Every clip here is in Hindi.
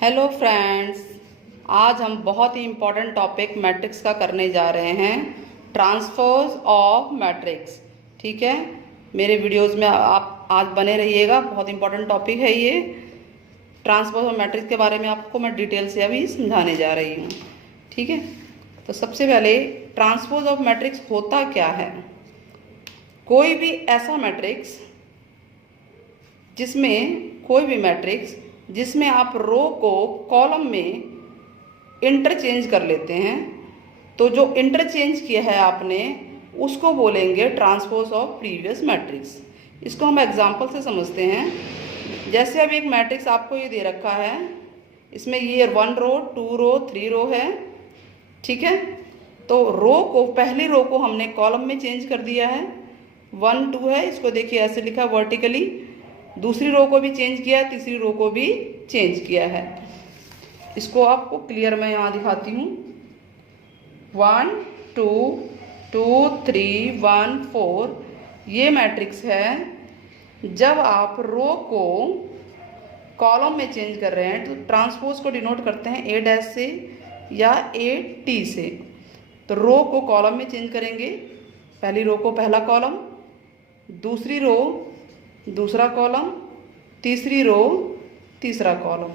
हेलो फ्रेंड्स, आज हम बहुत ही इम्पोर्टेंट टॉपिक मैट्रिक्स का करने जा रहे हैं, ट्रांसपोज ऑफ मैट्रिक्स। ठीक है, मेरे वीडियोस में आप आज बने रहिएगा। बहुत इम्पोर्टेंट टॉपिक है ये। ट्रांसपोज ऑफ मैट्रिक्स के बारे में आपको मैं डिटेल से अभी समझाने जा रही हूँ। ठीक है, तो सबसे पहले ट्रांसपोज ऑफ मैट्रिक्स होता क्या है। कोई भी ऐसा मैट्रिक्स जिसमें आप रो को कॉलम में इंटरचेंज कर लेते हैं, तो जो इंटरचेंज किया है आपने उसको बोलेंगे ट्रांसपोज ऑफ प्रीवियस मैट्रिक्स। इसको हम एग्जांपल से समझते हैं। जैसे अब एक मैट्रिक्स आपको ये दे रखा है, इसमें ये 1 रो 2 रो 3 रो है। ठीक है, तो पहली रो को हमने कॉलम में चेंज कर दिया है। 1 2 है, इसको देखिए ऐसे लिखा वर्टिकली। दूसरी रो को भी चेंज किया है, तीसरी रो को भी चेंज किया है। इसको आपको क्लियर मैं यहाँ दिखाती हूँ। 1 2 2 3 1 4 ये मैट्रिक्स है। जब आप रो को कॉलम में चेंज कर रहे हैं तो ट्रांसपोज को डिनोट करते हैं A डैश से या AT से। तो रो को कॉलम में चेंज करेंगे, पहली रो को पहला कॉलम, दूसरी रो दूसरा कॉलम, तीसरी रो तीसरा कॉलम।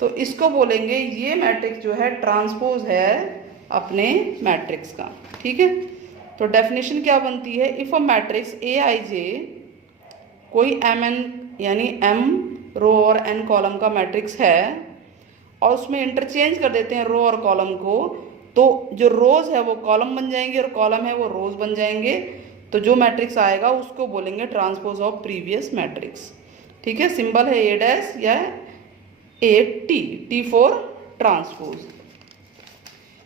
तो इसको बोलेंगे, ये मैट्रिक्स जो है ट्रांसपोज है अपने मैट्रिक्स का। ठीक है, तो डेफिनेशन क्या बनती है। इफ अ मैट्रिक्स AIJ कोई MN यानी M रो और N कॉलम का मैट्रिक्स है और उसमें इंटरचेंज कर देते हैं रो और कॉलम को, तो जो रोज है वो कॉलम बन जाएंगे और कॉलम है वो रोज बन जाएंगे। तो जो मैट्रिक्स आएगा उसको बोलेंगे ट्रांसपोज ऑफ प्रीवियस मैट्रिक्स। ठीक है, सिंबल है A डैश या AT, T for transpose.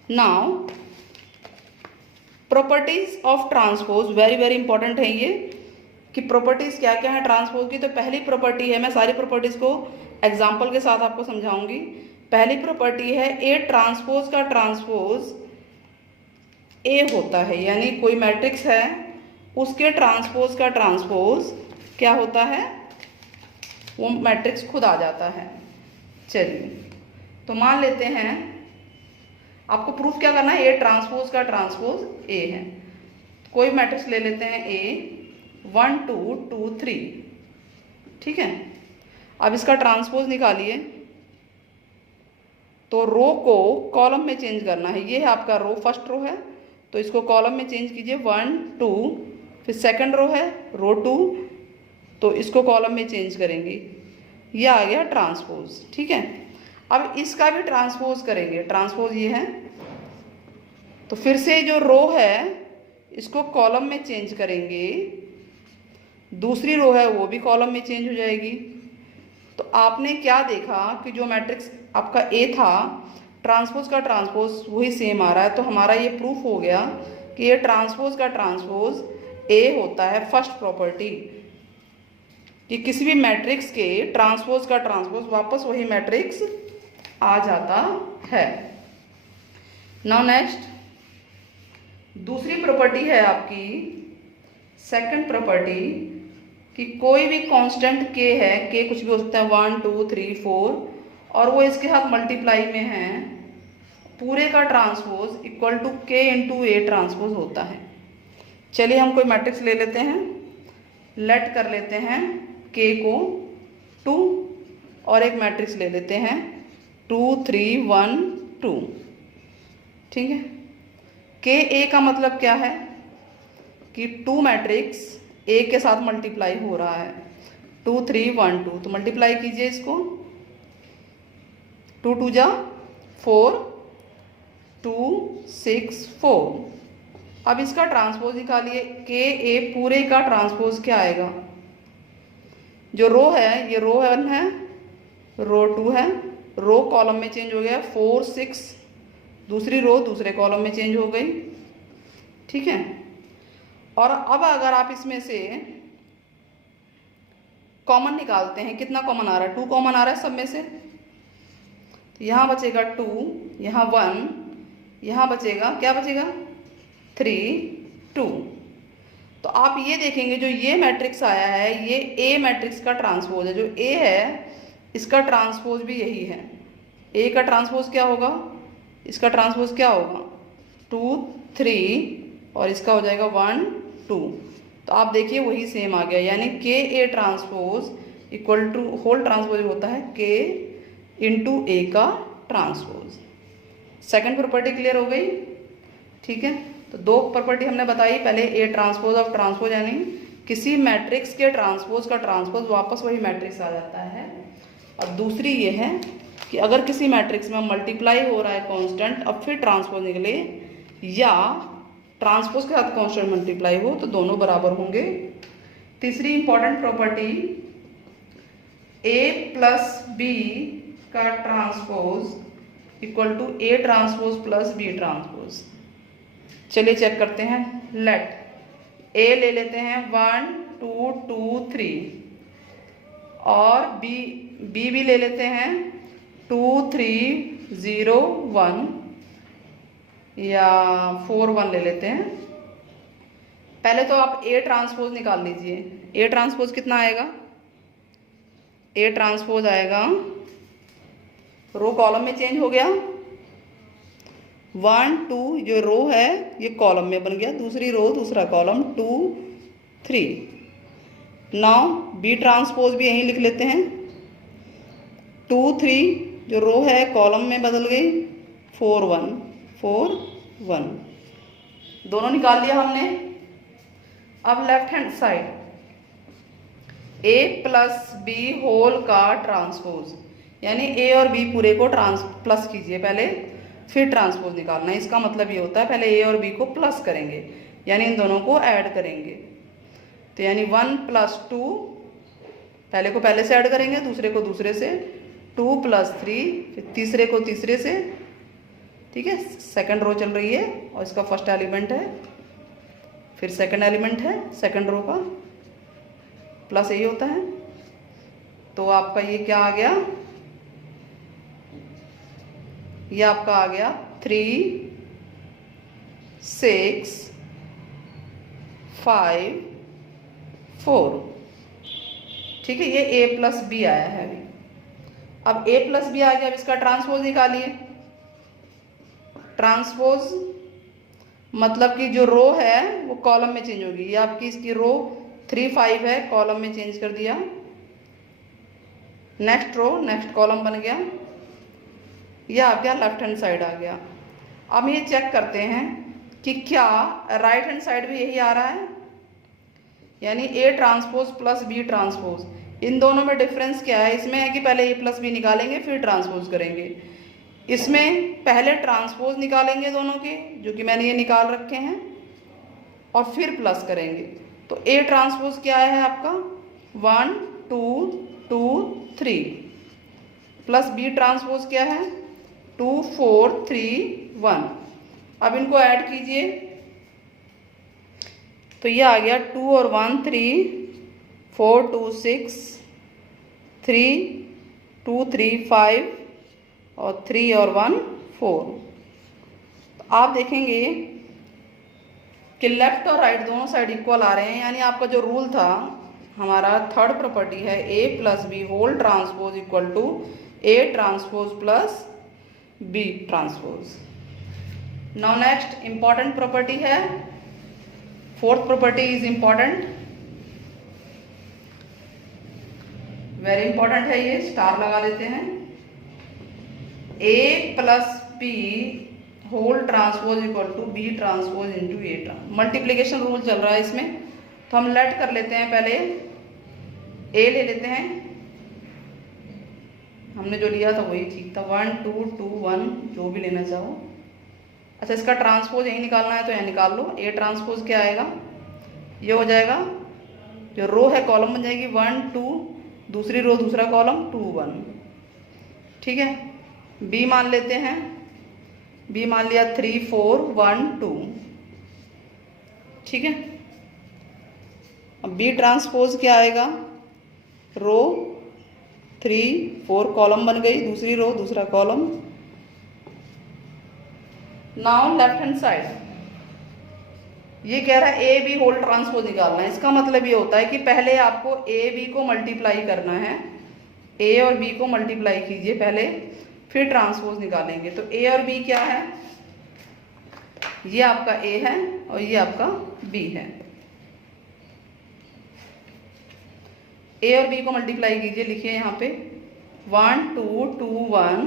Now properties of transpose very very important है ये, कि प्रॉपर्टीज क्या क्या है ट्रांसपोज की। तो पहली प्रॉपर्टी है, मैं सारी प्रॉपर्टीज को एग्जांपल के साथ आपको समझाऊंगी। पहली प्रॉपर्टी है A ट्रांसपोज का ट्रांसपोज A होता है, यानी कोई मैट्रिक्स है उसके ट्रांसपोज का ट्रांसपोज क्या होता है, वो मैट्रिक्स खुद आ जाता है। चलिए, तो मान लेते हैं, आपको प्रूफ क्या करना है, A ट्रांसपोज का ट्रांसपोज A है। कोई मैट्रिक्स ले लेते हैं A 1 2 2 3। ठीक है, अब इसका ट्रांसपोज निकालिए। तो रो को कॉलम में चेंज करना है। ये है आपका रो, फर्स्ट रो है, तो इसको कॉलम में चेंज कीजिए 1 2। फिर सेकंड रो है रो 2, तो इसको कॉलम में चेंज करेंगे। ये आ गया ट्रांसपोज। ठीक है, अब इसका भी ट्रांसपोज करेंगे। ट्रांसपोज ये है, तो फिर से जो रो है इसको कॉलम में चेंज करेंगे, दूसरी रो है वो भी कॉलम में चेंज हो जाएगी। तो आपने क्या देखा कि जो मैट्रिक्स आपका A था, ट्रांसपोज का ट्रांसपोज वही सेम आ रहा है। तो हमारा ये प्रूफ हो गया कि ये ट्रांसपोज का ट्रांसपोज A होता है। फर्स्ट प्रॉपर्टी कि किसी भी मैट्रिक्स के ट्रांसपोज का ट्रांसपोज वापस वही मैट्रिक्स आ जाता है। नाउ नेक्स्ट दूसरी प्रॉपर्टी है आपकी, सेकंड प्रॉपर्टी, कि कोई भी कांस्टेंट K है, K कुछ भी हो सकता है 1 2 3 4, और वो इसके साथ मल्टीप्लाई में है, पूरे का transpose equal to K into A transpose होता है। चलिए हम कोई मैट्रिक्स ले लेते हैं, लेट कर लेते हैं K को 2 और एक मैट्रिक्स ले लेते हैं 2 3 1 2। ठीक है, K A का मतलब क्या है कि 2 मैट्रिक्स A के साथ मल्टीप्लाई हो रहा है, 2 3 1 2। तो मल्टीप्लाई कीजिए इसको, 2 2 जा 4 2 6 4। अब इसका ट्रांसपोज निकालिए। K A पूरे का ट्रांसपोज क्या आएगा, जो रो है ये रो 1 है, रो 2 है, रो कॉलम में चेंज हो गया 4 6, दूसरी रो दूसरे कॉलम में चेंज हो गई। ठीक है, और अब अगर आप इसमें से कॉमन निकालते हैं, कितना कॉमन आ रहा है, 2 कॉमन आ रहा है सब में से। तो यहाँ बचेगा 2, यहाँ 1, यहाँ बचेगा क्या बचेगा 3 2। तो आप ये देखेंगे जो ये मैट्रिक्स आया है ये A मैट्रिक्स का ट्रांसपोज है। जो A है इसका ट्रांसपोज भी यही है। ए का ट्रांसपोज क्या होगा, इसका ट्रांसपोज क्या होगा 2 3 और इसका हो जाएगा 1 2। तो आप देखिए वही सेम आ गया, यानी के A transpose equal to whole transpose होता है के इंटू ए का ट्रांसपोज। सेकंड प्रॉपर्टी क्लियर हो गई, ठीक है। तो दो प्रॉपर्टी हमने बताई, पहले ए ट्रांसपोज ऑफ ट्रांसपोज यानी किसी मैट्रिक्स के ट्रांसपोज का ट्रांसपोज वापस वही मैट्रिक्स आ जाता है, और दूसरी ये है कि अगर किसी मैट्रिक्स में मल्टीप्लाई हो रहा है कांस्टेंट अब फिर ट्रांसपोज निकले, या ट्रांसपोज के साथ कांस्टेंट मल्टीप्लाई हो तो दोनों बराबर होंगे। तीसरी important property A plus B का transpose equal to A transpose plus B transpose. चलिए चेक करते हैं। लेट ए ले लेते हैं 1 2 2 3 और बी भी ले लेते हैं 2 3 0 1 या 4 1 ले लेते हैं। पहले तो आप ए ट्रांसपोज निकाल लीजिए। ए ट्रांसपोज कितना आएगा, ए ट्रांसपोज आएगा, रो कॉलम में चेंज हो गया, 1 2 जो रो है ये कॉलम में बन गया, दूसरी रो दूसरा कॉलम 2 3। नाउ बी ट्रांसपोज भी यहीं लिख लेते हैं, 2 3 जो रो है कॉलम में बदल गई, 4 1 4 1, दोनों निकाल लिया हमने। अब लेफ्ट हैंड साइड ए प्लस बी होल का ट्रांसपोज, यानी ए और बी पूरे को प्लस कीजिए पहले, फिर ट्रांसपोज निकालना है। इसका मतलब ये होता है पहले ए और बी को प्लस करेंगे, यानी इन दोनों को ऐड करेंगे। तो यानी 1 + 2, पहले को पहले से ऐड करेंगे, दूसरे को दूसरे से, 2 + 3, फिर तीसरे को तीसरे से, ठीक है। सेकंड रो चल रही है और इसका फर्स्ट एलिमेंट है, फिर सेकंड एलिमेंट है सेकंड रो का, प्लस यही होता है। तो आपका ये क्या आ गया, ये आपका आ गया 3 6 5 4, ठीक है। ये a प्लस बी आया है अभी। अब a प्लस बी आ गया, अब इसका ट्रांसपोज निकालिए। ट्रांसपोज मतलब कि जो रो है वो कॉलम में चेंज होगी, ये आपकी इसकी रो 3 5 है, कॉलम में चेंज कर दिया, नेक्स्ट रो नेक्स्ट कॉलम बन गया, यह आ गया लेफ्ट हैंड साइड आ गया। अब ये चेक करते हैं कि क्या राइट हैंड साइड भी यही आ रहा है, यानी A transpose plus B transpose. इन दोनों में डिफरेंस क्या है, इसमें है कि पहले ए प्लस बी निकालेंगे फिर ट्रांसपोज करेंगे, इसमें पहले ट्रांसपोज निकालेंगे दोनों के, जो कि मैंने ये निकाल रखे हैं, और फिर प्लस करेंगे। तो ए ट्रांसपोज क्या है आपका 1 2 2 3, प्लस बी ट्रांसपोज क्या है 2 4 3 1। अब इनको ऐड कीजिए तो ये आ गया 2 और 1 3 4 2 6 3 2 3 5 और 3 और 1 4। तो आप देखेंगे कि लेफ्ट और राइट दोनों साइड इक्वल आ रहे हैं, यानी आपका जो रूल था हमारा थर्ड प्रॉपर्टी है A plus B whole transpose equal to A transpose plus B transpose. Now next important property है, fourth property is important, very important है, ये स्टार लगा लेते हैं। A plus B whole transpose equal to B transpose into A transpose. Multiplication rule चल रहा है इसमें, तो हम लेट कर लेते हैं, पहले ए ले लेते हैं, हमने जो लिया था वही ठीक था, 1 2 2 1 जो भी लेना चाहो। अच्छा इसका ट्रांसपोज यही निकालना है तो यहाँ निकाल लो। ए ट्रांसपोज क्या आएगा, ये हो जाएगा, जो रो है कॉलम बन जाएगी 1 2, दूसरी रो दूसरा कॉलम 2 1, ठीक है। बी मान लेते हैं, बी मान लिया 3 4 1 2, ठीक है। अब बी ट्रांसपोज क्या आएगा, रो 3 4 कॉलम बन गई, दूसरी रो दूसरा column. Now left hand side ये कह रहा है ए बी होल ट्रांसपोज निकालना है। इसका मतलब ये होता है कि पहले आपको ए बी को मल्टीप्लाई करना है, ए और बी को मल्टीप्लाई कीजिए पहले, फिर ट्रांसपोज निकालेंगे। तो ए और बी क्या है, ये आपका ए है और ये आपका बी है। ए और बी को मल्टीप्लाई कीजिए, लिखिए यहाँ पे 1 2 2 1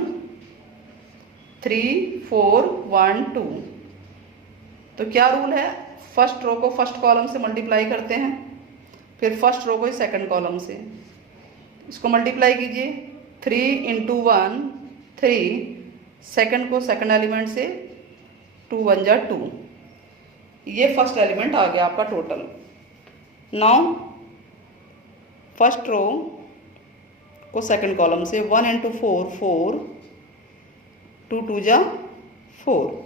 3 4 1 2। तो क्या रूल है, फर्स्ट रो को फर्स्ट कॉलम से मल्टीप्लाई करते हैं, फिर फर्स्ट रो को सेकंड कॉलम से। इसको मल्टीप्लाई कीजिए, 3 × 1 3, सेकंड को सेकंड एलिमेंट से, 2 1 जा 2। ये फर्स्ट एलिमेंट आ गया आपका टोटल। नाउ फर्स्ट रो को सेकंड कॉलम से 1 × 4 4, 2 2 जा 4।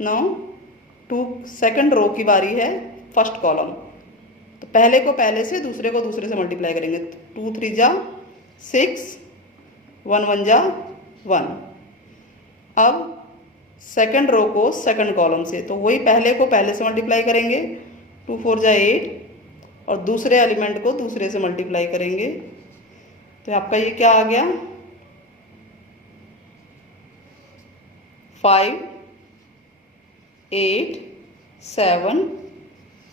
नाउ सेकंड रो की बारी है, फर्स्ट कॉलम। तो पहले को पहले से, दूसरे को दूसरे से मल्टीप्लाई करेंगे। 2 3 जा 6, 1 1 जा 1। अब सेकंड रो को सेकंड कॉलम से, तो वही पहले को पहले से मल्टीप्लाई करेंगे, 2 4 जा 8, और दूसरे एलिमेंट को दूसरे से मल्टीप्लाई करेंगे। तो आपका ये क्या आ गया, 5 8 7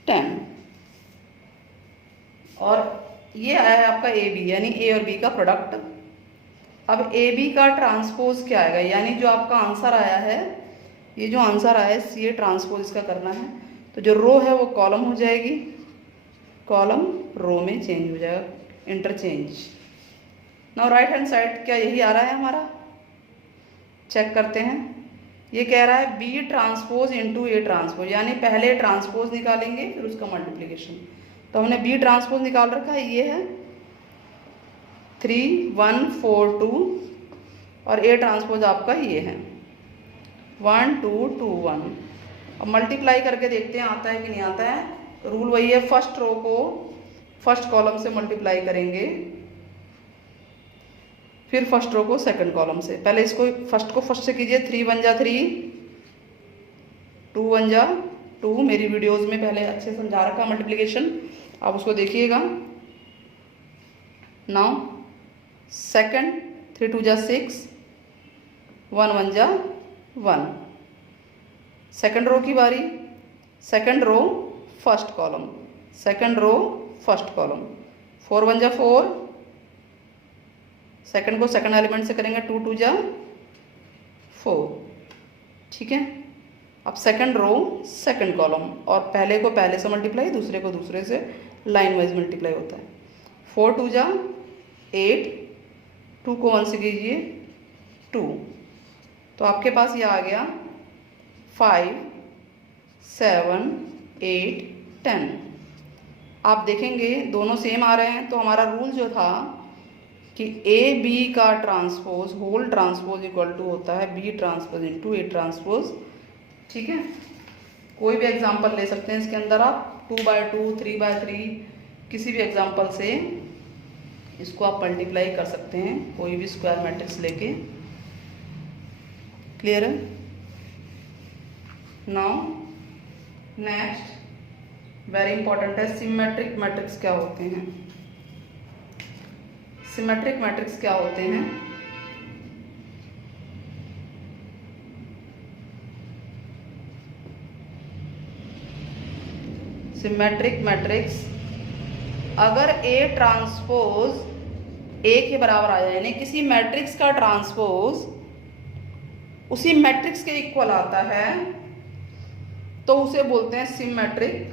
10। और ये आया है आपका ए बी, यानी ए और बी का प्रोडक्ट। अब ए बी का ट्रांसपोज क्या आएगा, यानी जो आपका आंसर आया है, ये जो आंसर आया है ये ट्रांसपोज इसका करना है। तो जो रो है वो कॉलम हो जाएगी, कॉलम रो में चेंज हो जाएगा, interchange. Now right hand side क्या यही आ रहा है हमारा, चेक करते हैं। ये कह रहा है B transpose into A transpose, यानी पहले ट्रांसपोज निकालेंगे फिर उसका मल्टीप्लिकेशन। तो हमने बी ट्रांसपोज निकाल रखा है, ये है 3 1 4 2, और ए ट्रांसपोज आपका ये है 1 2 2 1। अब मल्टीप्लाई करके देखते हैं आता है कि नहीं आता है। रूल वही है, फर्स्ट रो को फर्स्ट कॉलम से मल्टीप्लाई करेंगे, फिर फर्स्ट रो को सेकंड कॉलम से। पहले इसको फर्स्ट को फर्स्ट से कीजिए, 3 1 जा 3, 2 1 जा 2। मेरी वीडियोस में पहले अच्छे समझा रखा मल्टीप्लिकेशन, आप उसको देखिएगा। नाउ सेकंड, 3 2 जा 6, 1 1 जा 1। सेकंड रो की बारी, second row first column, second row first column, 4 1 जा 4, सेकंड को सेकंड एलिमेंट से करेंगे, 2 2 जा 4। ठीक है। अब सेकंड रो सेकंड कॉलम, और पहले को पहले से मल्टीप्लाई, दूसरे को दूसरे से लाइन वाइज मल्टीप्लाई होता है। 4 2 जा 8, 2 को 1 से कीजिए 2। तो आपके पास ये आ गया 5 7 8 10। आप देखेंगे दोनों सेम आ रहे हैं। तो हमारा रूल जो था कि ए बी का transpose whole transpose equal to होता है B transpose into A transpose. ठीक है। कोई भी एग्जांपल ले सकते हैं इसके अंदर आप, 2/2 3/3, किसी भी एग्जांपल से इसको आप मल्टीप्लाई कर सकते हैं, कोई भी स्क्वायर मैट्रिक्स लेके। क्लियर है। नाउ नेक्स्ट वेरी इंपॉर्टेंट है, सिमेट्रिक मैट्रिक्स क्या होते हैं। सिमेट्रिक मैट्रिक्स क्या होते हैं। सिमेट्रिक मैट्रिक्स, अगर ए ट्रांसपोज ए के बराबर आ जाए, यानी किसी मैट्रिक्स का ट्रांसपोज उसी मैट्रिक्स के इक्वल आता है, तो उसे बोलते हैं सिमेट्रिक,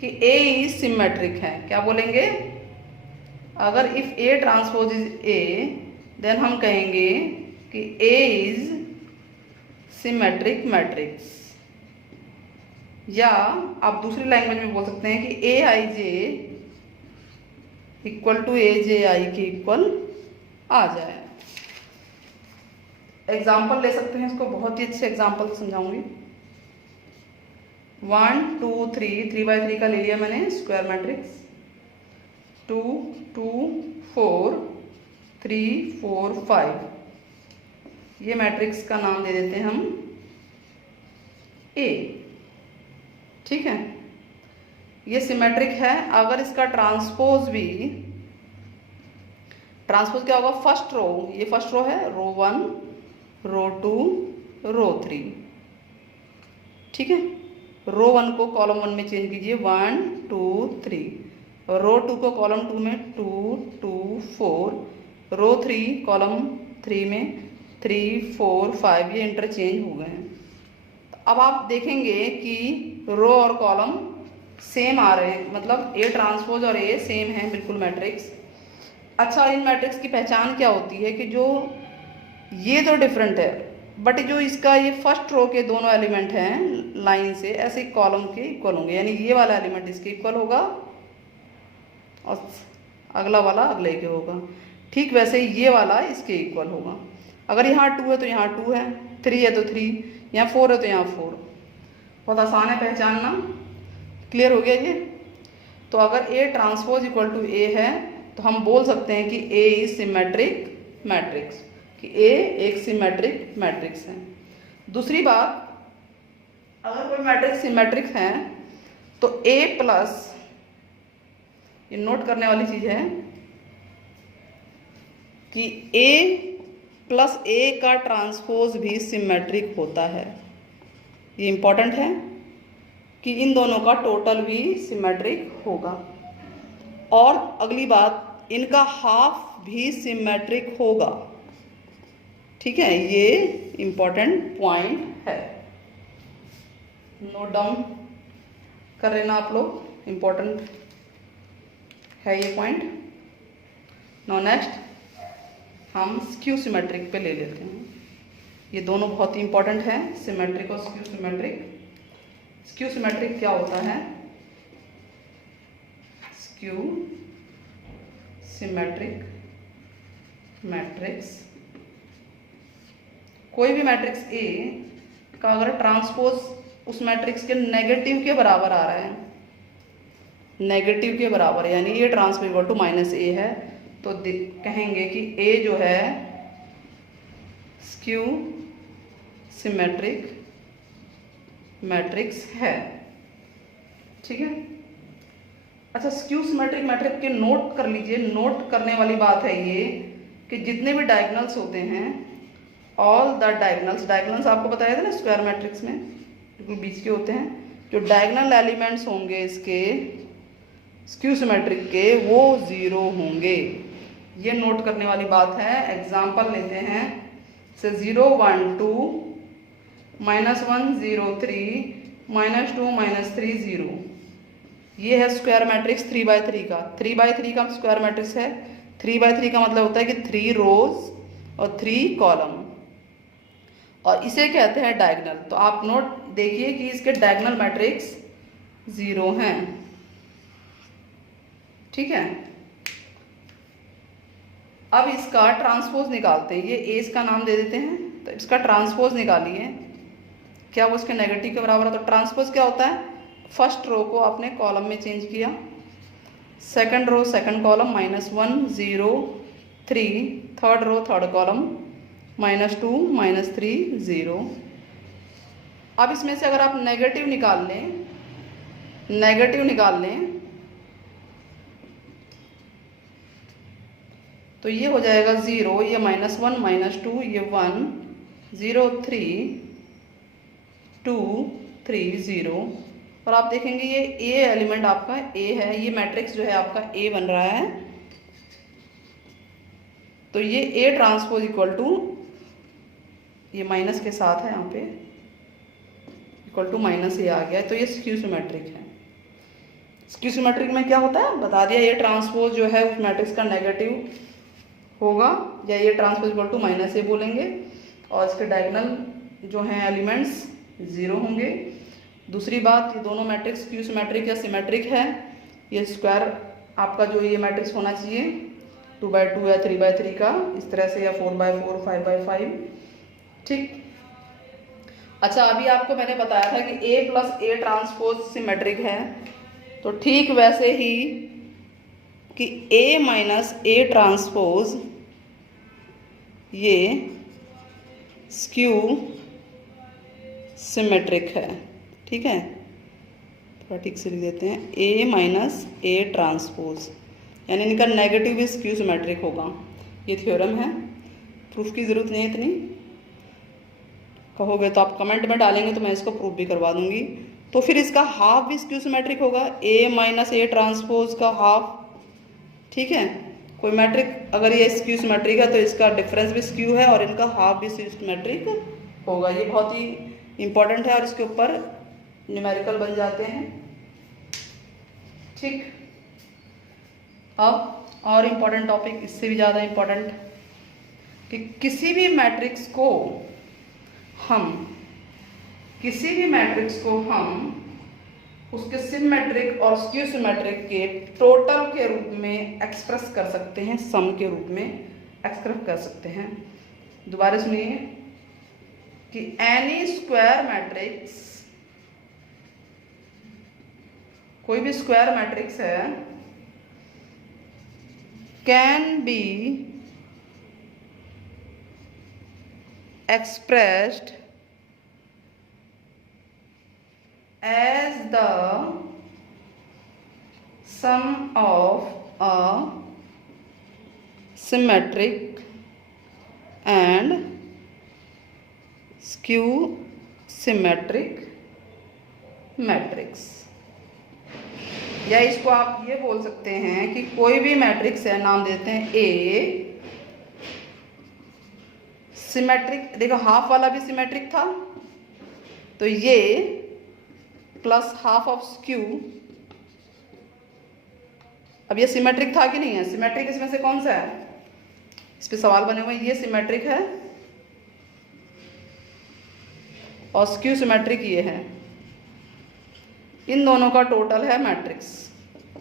कि ए इज सिमेट्रिक है। क्या बोलेंगे, अगर if A transpose is A, then हम कहेंगे कि ए इज सिमेट्रिक मैट्रिक्स। या आप दूसरी लैंग्वेज में बोल सकते हैं कि ए आई जे इक्वल टू ए जे आई के इक्वल आ जाए। एग्जाम्पल ले सकते हैं इसको, बहुत ही अच्छे एग्जाम्पल समझाऊंगी। 1 2 3, 3/3 का ले लिया मैंने स्क्वायर मैट्रिक्स। 2 2 4 3 4 5, ये मैट्रिक्स का नाम दे देते हैं हम ए। ठीक है। ये सिमेट्रिक है। अगर इसका ट्रांसपोज भी ट्रांसपोज क्या होगा, फर्स्ट रो, ये फर्स्ट रो है, रो 1, रो 2, रो 3, ठीक है। रो 1 को कॉलम 1 में चेंज कीजिए, 1 2 3, रो 2 को कॉलम 2 में 2 2 4, रो 3 कॉलम 3 में 3 4 5, ये इंटरचेंज हो गए हैं। अब आप देखेंगे कि रो और कॉलम सेम आ रहे हैं, मतलब ए ट्रांसपोज और ए सेम है बिल्कुल मैट्रिक्स। अच्छा, इन मैट्रिक्स की पहचान क्या होती है कि जो ये तो डिफरेंट है, बट जो इसका ये फर्स्ट रो के दोनों एलिमेंट हैं लाइन से ऐसे कॉलम के इक्वल होंगे, यानी ये वाला एलिमेंट इसके इक्वल होगा और अगला वाला अगले के होगा। ठीक वैसे ही ये वाला इसके इक्वल होगा। अगर यहाँ 2 है तो यहाँ 2 है, 3 है तो 3, यहाँ 4 है तो यहाँ 4। बहुत आसान है पहचानना। क्लियर हो गया ये? तो अगर ए ट्रांसपोज इक्वल टू ए है तो हम बोल सकते हैं कि ए इज सिमेट्रिक मैट्रिक्स, कि ए एक सिमेट्रिक मैट्रिक्स है। दूसरी बात, अगर कोई मैट्रिक्स सिमेट्रिक है तो ए प्लस, ये नोट करने वाली चीज है कि ए प्लस ए का ट्रांसपोज भी सिमेट्रिक होता है। ये इंपॉर्टेंट है कि इन दोनों का टोटल भी सिमेट्रिक होगा। और अगली बात, इनका हाफ भी सिमेट्रिक होगा। ठीक है, ये इंपॉर्टेंट पॉइंट है, नोट डाउन कर लेना आप लोग, इंपॉर्टेंट है ये पॉइंट। नाउ नेक्स्ट हम स्क्यू सिमेट्रिक पे ले लेते हैं। ये दोनों बहुत ही इंपॉर्टेंट है, सिमेट्रिक और स्क्यू सिमेट्रिक। स्क्यू सिमेट्रिक क्या होता है? स्क्यू सिमेट्रिक मैट्रिक्स, कोई भी मैट्रिक्स ए का अगर ट्रांसपोज उस मैट्रिक्स के नेगेटिव के बराबर आ रहा है, नेगेटिव के बराबर, यानी ये ट्रांसपोज इक्वल टू माइनस ए है, तो कहेंगे कि ए जो है स्क्यू सिमेट्रिक मैट्रिक्स है। ठीक है। अच्छा, स्क्यू सिमेट्रिक मैट्रिक्स के नोट कर लीजिए। नोट करने वाली बात है ये कि जितने भी डायगोनल्स होते हैं, ऑल द डायगोनल्स आपको बताया था ना स्क्वायर मैट्रिक्स में, बिल्कुल बीच के होते हैं, जो डायगोनल एलिमेंट्स होंगे इसके स्क्यू सिमेट्रिक के, वो 0 होंगे। ये नोट करने वाली बात है। एग्जाम्पल लेते हैं, से 0 1 2, -1 0 3, -2 -3 0। ये है स्क्वायर मैट्रिक्स 3×3 का। 3×3 का स्क्वायर मैट्रिक्स है। 3×3 का मतलब होता है कि 3 रोज और 3 कॉलम, और इसे कहते हैं डायगोनल। तो आप नोट देखिए कि इसके डायगोनल मैट्रिक्स 0 हैं। ठीक है। अब इसका ट्रांसपोज निकालते हैं। ये ए इसका नाम दे देते हैं, तो इसका ट्रांसपोज निकालिए। क्या वो इसके नेगेटिव के बराबर है? तो ट्रांसपोज क्या होता है? फर्स्ट रो को आपने कॉलम में चेंज किया, second row second column -1 0 3, third row third column -2 -3 0। अब इसमें से अगर आप नेगेटिव निकाल लें तो ये हो जाएगा 0, ये -1 -2, ये 1 0 3 2 3 0। और आप देखेंगे ये ए एलिमेंट आपका ए है, ये मैट्रिक्स जो है आपका ए बन रहा है। तो ये ए ट्रांसपोज इक्वल टू, ये माइनस के साथ है यहाँ पे, इक्वल टू माइनस ए आ गया है, तो ये स्क्यू सिमेट्रिक है। स्क्यू सिमेट्रिक में क्या होता है बता दिया, ये ट्रांसपोज जो है उस मैट्रिक्स का नेगेटिव होगा, या ये ट्रांसपोज इक्वल टू -a बोलेंगे, और इसके डायगोनल जो हैं एलिमेंट्स 0 होंगे। दूसरी बात, ये दोनों मैट्रिक्स स्क्यू सिमेट्रिक या सिमेट्रिक है। ये स्क्वायर आपका जो ये मैट्रिक्स होना चाहिए 2×2 या 3×3 का, इस तरह से, या 4×4 5×5। ठीक। अच्छा, अभी आपको मैंने बताया था कि ए प्लस ए ट्रांसपोज सिमेट्रिक है, तो ठीक वैसे ही कि ए माइनस ए ट्रांसपोज ये स्क्यू सिमेट्रिक है। ठीक है, थोड़ा ठीक से लिख देते हैं, ए माइनस ए ट्रांसपोज, यानी इनका नेगेटिव भी स्क्यू सिमेट्रिक होगा। ये थ्योरम है, प्रूफ की ज़रूरत नहीं है इतनी। कहोगे तो आप कमेंट में डालेंगे तो मैं इसको प्रूफ भी करवा दूंगी। तो फिर इसका हाफ भी स्क्यू सिमेट्रिक होगा, ए माइनस ए ट्रांसपोज का हाफ। ठीक है, कोई मैट्रिक अगर ये स्क्यू सिमेट्रिक है तो इसका डिफरेंस भी स्क्यू है और इनका हाफ भी सिमेट्रिक होगा। ये बहुत ही इंपॉर्टेंट है और इसके ऊपर न्यूमेरिकल बन जाते हैं। ठीक, अब और इम्पॉर्टेंट टॉपिक, इससे भी ज़्यादा इम्पॉर्टेंट, कि किसी भी मैट्रिक्स को हम उसके सिमेट्रिक और स्क्यू सिमेट्रिक के टोटल के रूप में एक्सप्रेस कर सकते हैं, सम के रूप में एक्सप्रेस कर सकते हैं। दोबारा सुनिए कि एनी स्क्वायर मैट्रिक्स, कोई भी स्क्वायर मैट्रिक्स है, can be expressed as the sum of a symmetric and skew symmetric matrix। या इसको आप ये बोल सकते हैं कि कोई भी मैट्रिक्स है, नाम देते हैं ए, सिमेट्रिक, देखो हाफ वाला भी सिमेट्रिक था तो ये प्लस हाफ ऑफ स्क्यू, अब ये सिमेट्रिक था कि नहीं है? सिमेट्रिक इसमें से कौन सा है? इस पे सवाल बने हुए हैं। ये सिमेट्रिक है और स्क्यू सिमेट्रिक ये है। इन दोनों का टोटल है मैट्रिक्स,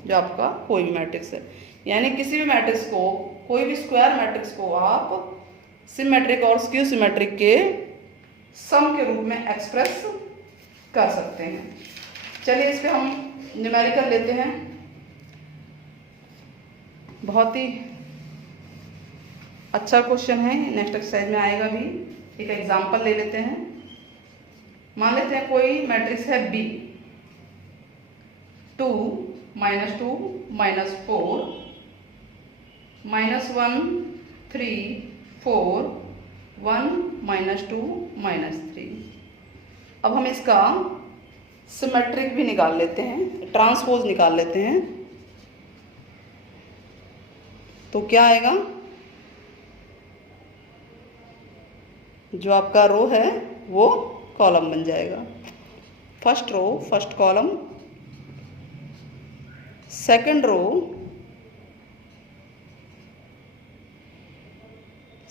जो आपका कोई भी मैट्रिक्स है। यानी किसी भी मैट्रिक्स को, कोई भी स्क्वायर मैट्रिक्स को आप सिमेट्रिक और स्क्यू सिमेट्रिक के सम के रूप में एक्सप्रेस कर सकते हैं। चलिए इस पे हम न्यूमेरिकल लेते हैं। बहुत ही अच्छा क्वेश्चन है, नेक्स्ट एक्सरसाइज में आएगा भी। एक एग्जांपल ले लेते हैं। मान लेते हैं कोई मैट्रिक्स है बी, 2 -2 -4 -1 3 4 1 -2 -3। अब हम इसका सिमेट्रिक भी निकाल लेते हैं, ट्रांसपोज निकाल लेते हैं। तो क्या आएगा? जो आपका रो है वो कॉलम बन जाएगा। First row first column, second row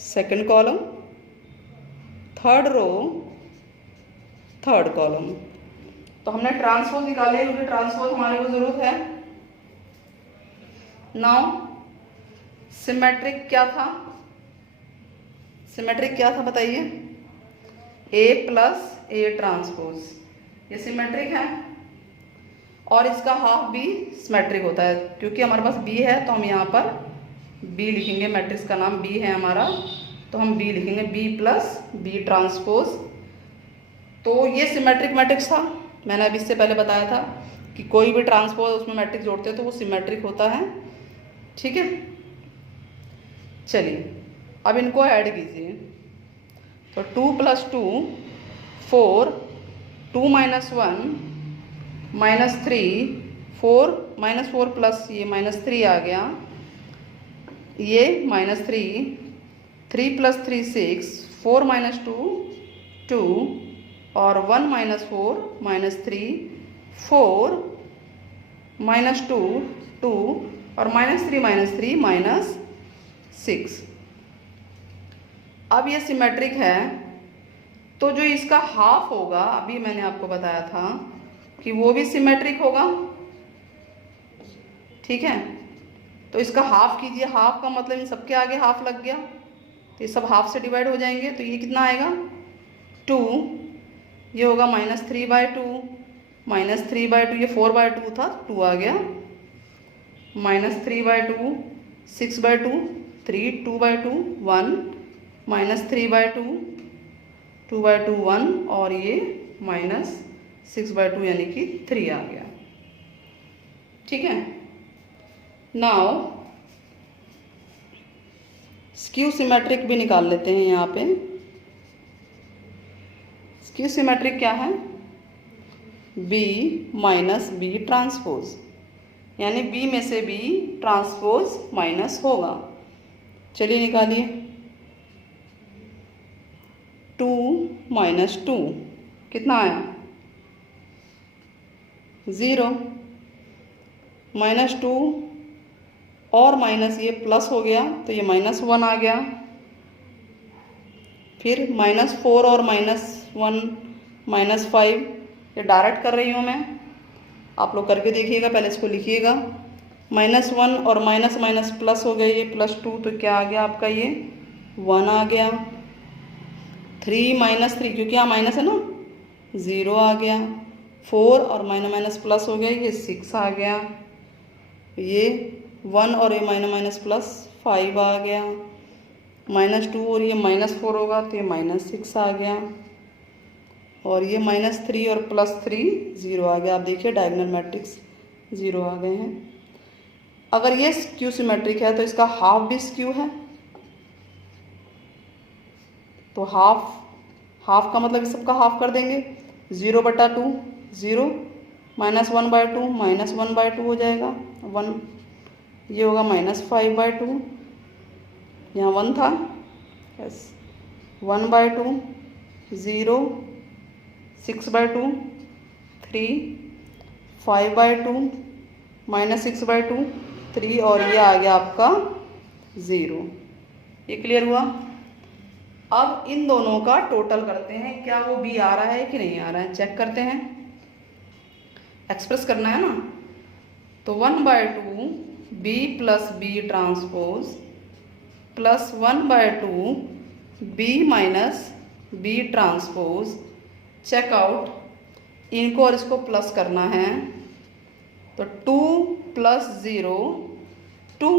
second column, third row third column. तो हमने ट्रांसपोज निकाले क्योंकि ट्रांसपोज हमारे को जरूरत है। नाउ सिमेट्रिक क्या था? सिमेट्रिक क्या था बताइए? ए प्लस ए ट्रांसपोज, ये सिमेट्रिक है और इसका हाफ भी सिमेट्रिक होता है। क्योंकि हमारे पास बी है तो हम यहाँ पर बी लिखेंगे, मैट्रिक्स का नाम बी है हमारा, तो हम बी लिखेंगे, बी प्लस बी ट्रांसपोज। तो ये सिमेट्रिक मैट्रिक्स था। मैंने अभी इससे पहले बताया था कि कोई भी ट्रांसपोज उसमें मैट्रिक्स जोड़ते हैं तो वो सिमेट्रिक होता है। ठीक है, चलिए अब इनको ऐड कीजिए। तो 2 + 2 4, 2 - 1 -3, 4 -4 प्लस ये -3 आ गया, ये -3, 3 + 3 6, 4 - 2 2 और 1 - 4 -3, 4 -2 2 और -3 -6। अब ये सिमेट्रिक है तो जो इसका हाफ होगा, अभी मैंने आपको बताया था कि वो भी सिमेट्रिक होगा। ठीक है, तो इसका हाफ कीजिए। हाफ का मतलब इन सबके आगे हाफ लग गया तो ये सब हाफ से डिवाइड हो जाएंगे। तो ये कितना आएगा? 2, ये होगा -3/2, -3/2, ये 4/2 था, 2 आ गया, -3/2, 6/2, 3, 2/2, 1, -3/2, 2/2, 1 और ये -6/2 यानी कि 3 आ गया। ठीक है, नाउ स्क्यू सिमेट्रिक भी निकाल लेते हैं यहाँ पे। स्क्यू सिमेट्रिक क्या है? B माइनस बी ट्रांसपोज, यानी B में से B ट्रांसपोज माइनस होगा। चलिए निकालिए। 2 माइनस 2 कितना आया? 0। -2 और माइनस ये प्लस हो गया तो ये -1 आ गया। फिर -4 और -1 -5, ये डायरेक्ट कर रही हूँ मैं, आप लोग करके देखिएगा, पहले इसको लिखिएगा। -1 और माइनस माइनस प्लस हो गया, ये +2 तो क्या आ गया आपका? ये 1 आ गया। 3 - 3 क्योंकि यहाँ माइनस है ना, 0 आ गया। 4 और माइनस प्लस हो गया, ये 6 आ गया। ये 1 और ये माइनस प्लस 5 आ गया। -2 और ये -4 होगा तो ये -6 आ गया। और ये -3 और +3 0 आ गया। आप देखिए डायगोनल मैट्रिक्स 0 आ गए हैं। अगर ये स्क्यू सिमेट्रिक है तो इसका हाफ भी स्क्यू है, तो हाफ का मतलब इस सबका हाफ कर देंगे। 0/2 0, -1/2 -1/2 हो जाएगा 1, ये होगा -5/2, यहाँ 1 था, यस 1/2 0, 6/2 3, 5/2 -6/2 3 और ये आ गया आपका 0। ये क्लियर हुआ? अब इन दोनों का टोटल करते हैं, क्या वो B आ रहा है कि नहीं आ रहा है, चेक करते हैं। एक्सप्रेस करना है ना, तो 1/2 B + B transpose plus 1/2 B - B transpose, check out. इनको और इसको प्लस करना है तो 2 + 0 2,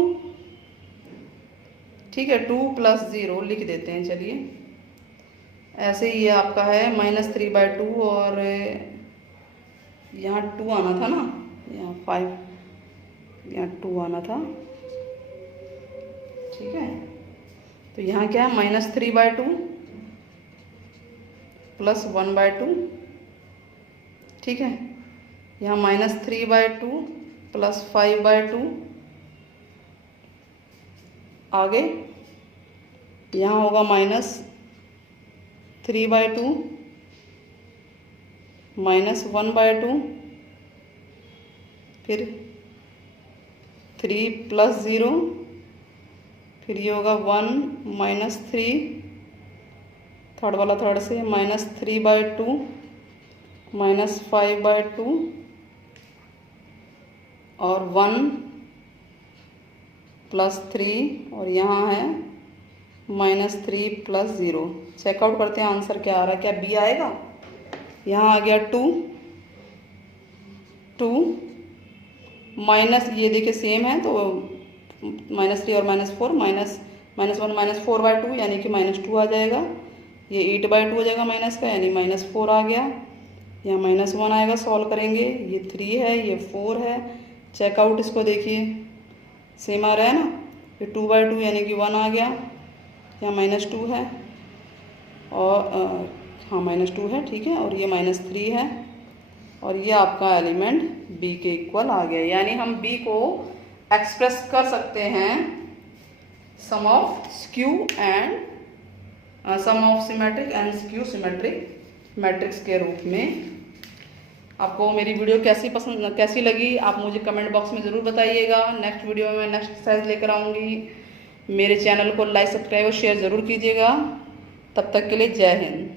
ठीक है, 2 + 0 लिख देते हैं। चलिए ऐसे ही ये आपका है -3/2 और यहाँ 2 आना था ना, यहाँ 5, यहाँ 2 आना था, ठीक है। तो यहाँ क्या है -3/2 प्लस 1/2, ठीक है। यहाँ -3/2 प्लस 5/2, आगे यहाँ होगा -3/2 -1/2, फिर 3 + 0, फिर ये होगा 1 -3, थर्ड वाला थर्ड से -3/2 -5/2 और 1 + 3 और यहाँ है -3 + 0। चेकआउट करते हैं आंसर क्या आ रहा है, क्या B आएगा? यहाँ आ गया 2 माइनस, ये देखिए सेम है तो -3 और -4 -1 -4/2 यानी कि -2 आ जाएगा। ये 8/2 हो जाएगा माइनस का, यानी -4 आ गया। यहाँ -1 आएगा, सॉल्व करेंगे, ये 3 है, ये 4 है। चेकआउट इसको देखिए सेम आ रहा है ना, ये 2/2 यानी कि 1 आ गया। यहाँ -2 है और हाँ -2 है, ठीक है, और ये -3 है और ये आपका एलिमेंट B के इक्वल आ गया। यानी हम B को एक्सप्रेस कर सकते हैं sum of symmetric and skew symmetric matrix के रूप में। आपको मेरी वीडियो कैसी लगी आप मुझे कमेंट बॉक्स में ज़रूर बताइएगा। नेक्स्ट वीडियो में नेक्स्ट एक्सरसाइज लेकर आऊँगी। मेरे चैनल को लाइक, सब्सक्राइब और शेयर ज़रूर कीजिएगा। तब तक के लिए जय हिंद।